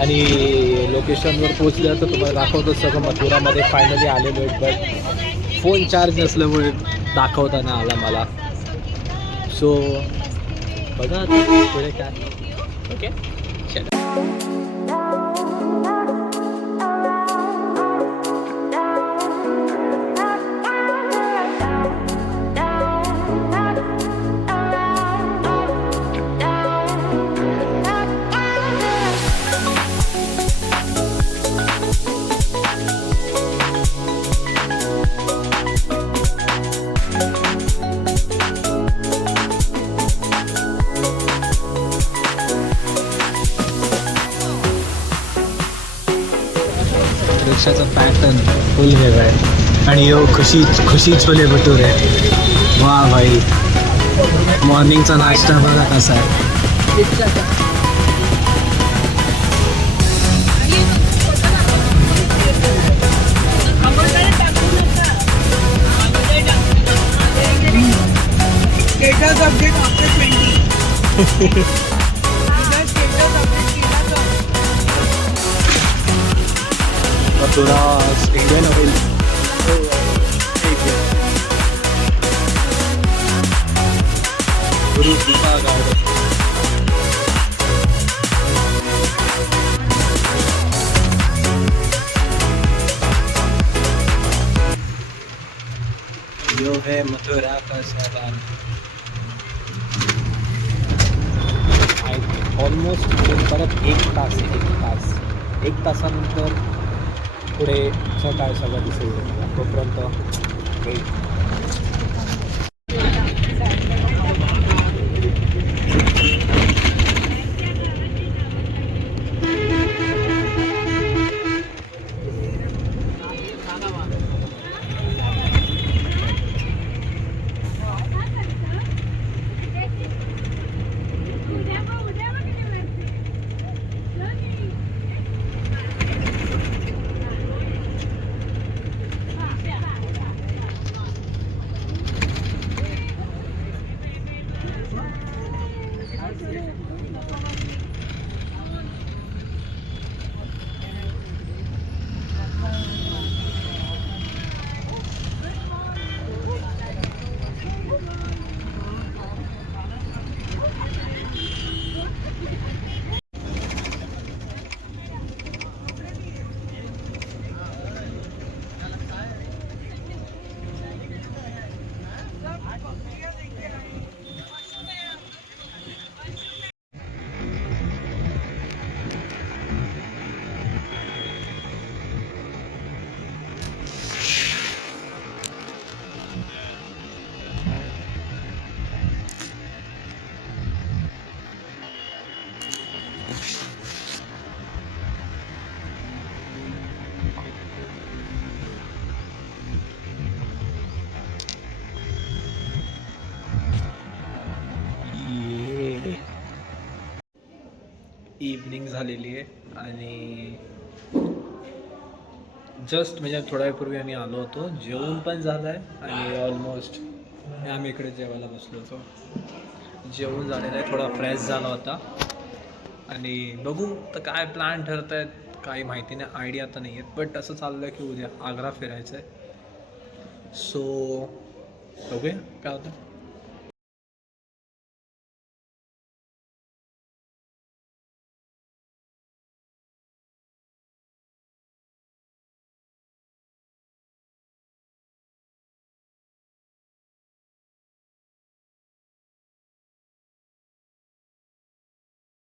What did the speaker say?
आणि लोकेशनवर पोचलं तर तुम्हाला दाखवतो सगळं मथुरामध्ये फायनली आलेलो आहे. बट फोन चार्ज नसल्यामुळे दाखवता नाही आला मला. सो बघा पुढे काय. ओके रिक्षाचा पॅटर्न फुल वेगळा आहे. आणि यो खुशी छोले भटुरे. वा भाई, मॉर्निंगचा नाश्ता बघा कसा आहे. Mathura Indian oil. गुरु कृपा गार्डन. यो है मथुरा का सामान. ऑलमोस्ट परत एक तासानंतर पुढे सकाळ सगळं दिसेल. तोपर्यंत वेट. इव्हनिंग झालेली आहे आणि जस्ट म्हणजे थोड्या वेळपूर्वी आम्ही आलो होतो. जेवण पण झालं आहे आणि ऑलमोस्ट आम्ही इकडे जेवायला बसलो होतो. जेवण झालेलं आहे, थोडा फ्रेश झाला होता आणि बघू तर काय प्लॅन ठरत आहेत काही माहिती नाही, आयडिया तर नाही आहेत. बट असं चाललं आहे की उद्या आग्रा फिरायचं आहे. सो बघूया काय होतं.